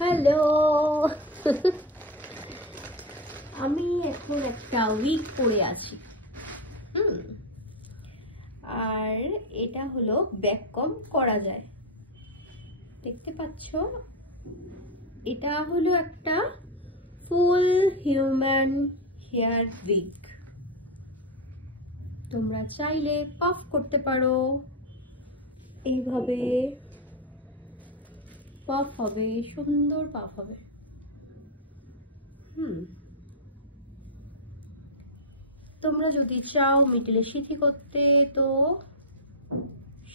Hello. আমি এখন একটা উইগ পরে আছি। আর এটা হলো ব্যাক কম করা যায়, দেখতে পাচ্ছ। এটা হলো একটা ফুল হিউম্যান হেয়ার উইগ। তোমরা চাইলে পাফ করতে পারো, এইভাবে পাফ হবে, সুন্দর পাফ হবে। তোমরা যদি চাও মিডলে সিথি করতে তো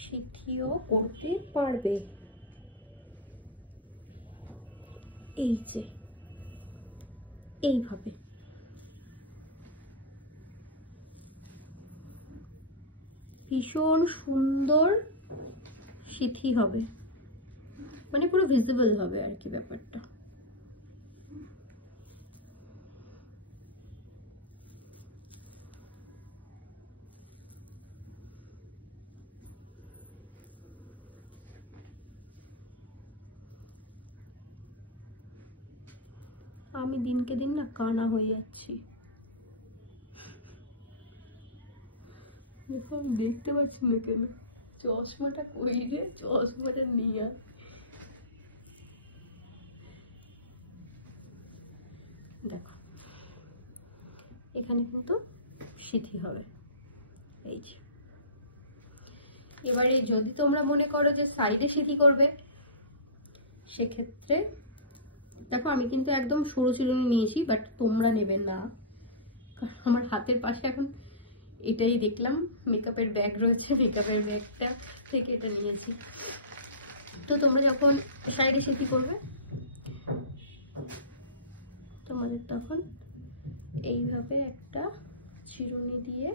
সিথিও করতে পারবে। এই যে এইভাবে ভীষণ সুন্দর সিথি হবে, মানে পুরো ভিজিবল হবে আর কি ব্যাপারটা। আমি দিনকে দিন না কানা হয়ে যাচ্ছি, দেখতে পাচ্ছি না কেন। চশমাটা কই রে, চশমাটা নিয়ে দেখো, এখানে কিন্তু সিথি হবে। এই যে এবারে যদি তোমরা মনে করো যে সাইডে সিথি করবে, সেক্ষেত্রে দেখো আমি কিন্তু একদম সরু চিরুনি নিয়েছি, বাট তোমরা নেবে না। আমার হাতের পাশে এখন এটাই দেখলাম, মেকআপের ব্যাগ রয়েছে, মেকআপের ব্যাগটা থেকে এটা নিয়েছি। তো তোমরা যখন সাইডে সিথি করবে, তোমাদের তখন এইভাবে একটা চিরুনি দিয়ে,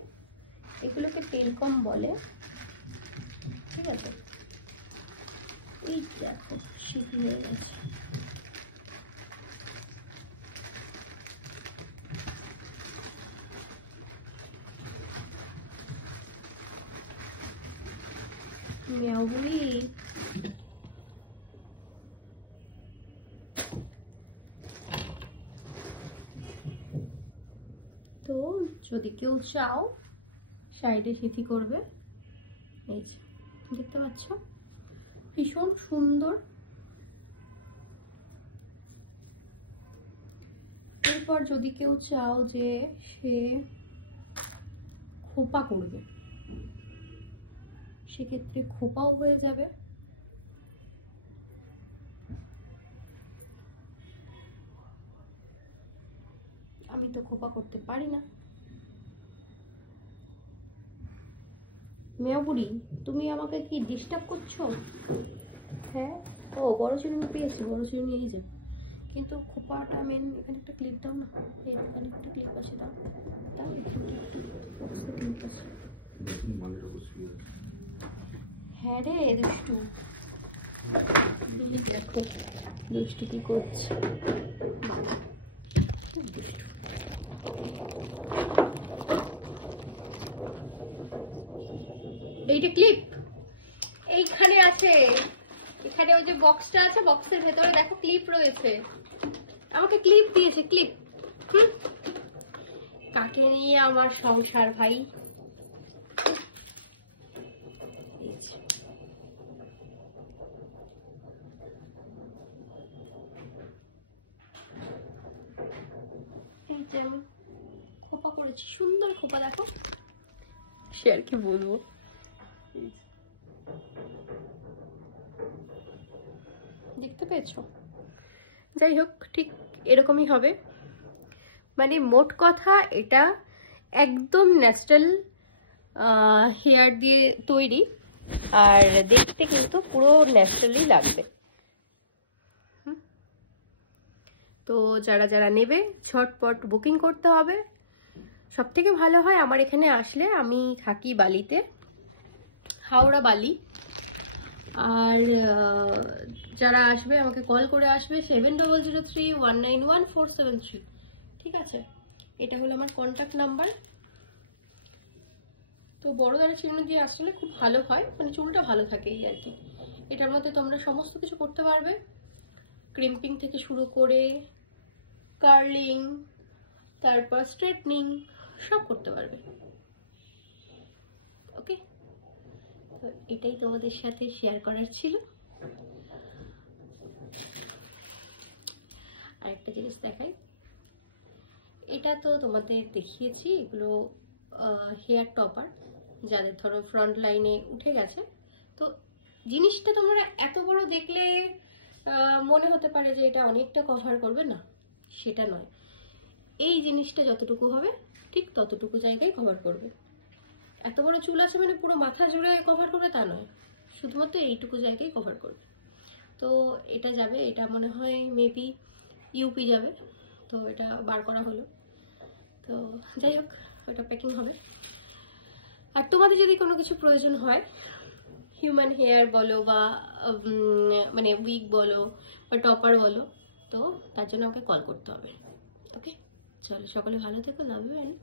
এগুলোকে টেলকম বলে, ঠিক আছে। এই দেখো সিথি হয়ে গেছে। মিয়াবুড়ি তো যদি কেউ চাও সাইডে সিথি করবে, এই যে দেখতে পাচ্ছ ভীষণ সুন্দর। এরপর যদি কেউ চাও যে সে খোপা করবে, সেক্ষেত্রে খোপাও হয়ে যাবে। আমি তো খোপা করতে পারি না। মেয়াবুড়ি, তুমি আমাকে কি ডিস্টার্ব করছো? হ্যাঁ, ও বড় চিরুনি পেয়েছি, বড় চিরুনি এই যা। কিন্তু খোপাটা মেন, এখানে একটা ক্লিপ দাও না, এখানে একটা ক্লিপ আছে, দাও দাও, এখানে একটা ক্লিপ আছে। হ্যাঁ রে দুষ্টু, দেখো দুষ্টু কি করছে। এইটা ক্লিপ এইখানে আছে, এখানে ওই যে বক্সটা আছে, বক্সের ভেতরে দেখো ক্লিপ রয়েছে। আমাকে ক্লিপ দিয়েছে, ক্লিপ। কাকে নিয়ে আমার সংসার ভাই। এই যে আমি খোপা করেছি, সুন্দর খোপা, দেখো। সে আর কি বলবো। দেখতে পেয়েছো? যাই হোক, ঠিক এরকমই হবে। মানে মোট কথা এটা একদম ন্যাচারাল হেয়ার দিয়ে তৈরি, আর দেখতে কিন্তু পুরো ন্যাচারালি লাগবে। তো যারা যারা নেবে ঝটপট বুকিং করতে হবে। সব থেকে ভালো হয় আমার এখানে আসলে, আমি থাকি বালিতে, হাওড়া বালি। আর যারা আসবে আমাকে কল করে আসবে 7003191473, ঠিক আছে। এটা হলো আমার কন্ট্যাক্ট নাম্বার। তো বড় দাঁড়া চিরুনি দিয়ে আসলে খুব ভালো হয়, মানে চুলটা ভালো থাকে এই আর কি। এটার মধ্যে তোমরা সমস্ত কিছু করতে পারবে, ক্রিম্পিং থেকে শুরু করে কার্লিং, তারপর স্ট্রেটনিং সব করতে পারবে। ওকে, তো এটাই তোমাদের সাথে শেয়ার করার ছিল। আরেকটা জিনিস দেখাই, এটা তো তোমাদের দেখিয়েছি, এগুলো হেয়ার টপার, যাদের ধরো ফ্রন্ট লাইনে উঠে গেছে। তো জিনিসটা তোমরা এত বড় দেখলে মনে হতে পারে যে এটা অনেকটা কভার করবে, না সেটা নয়। এই জিনিসটা যতটুকু হবে ঠিক ততটুকু জায়গায় কভার করবে। এত বড় চুল আছে মানে পুরো মাথা জুড়ে কভার করবে তা নয়, শুধুমাত্র এইটুকু জায়গায় কভার করবে। তো এটা যাবে, এটা মনে হয় মেবি ইউপি যাবে, তো এটা বার করা হলো। তো যাই হোক, ওটা প্যাকিং হবে। আর তোমাদের যদি কোনো কিছু প্রয়োজন হয়, হিউম্যান হেয়ার বলো বা মানে উইগ বলো বা টপার বলো, তো তার জন্য আমাকে কল করতে হবে। ওকে, চলো সকলে ভালো থেকো, লাভ ইউ এন্ড